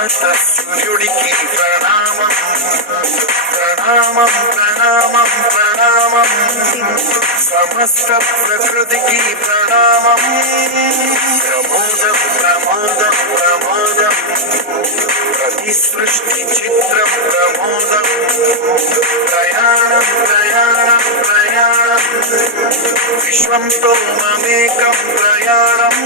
భారత సూర్యుడికి ప్రణామం ప్రణామం ప్రణామం ప్రణామం సమస్త ప్రకృతికి ప్రణామం ప్రమోదం ప్రమోదం ప్రమోదం ప్రతి సృష్టి చిత్రం ప్రమోదం ప్రయాణం ప్రయాణం ప్రయాణం విశ్వంతో మమేకం ప్రయాణం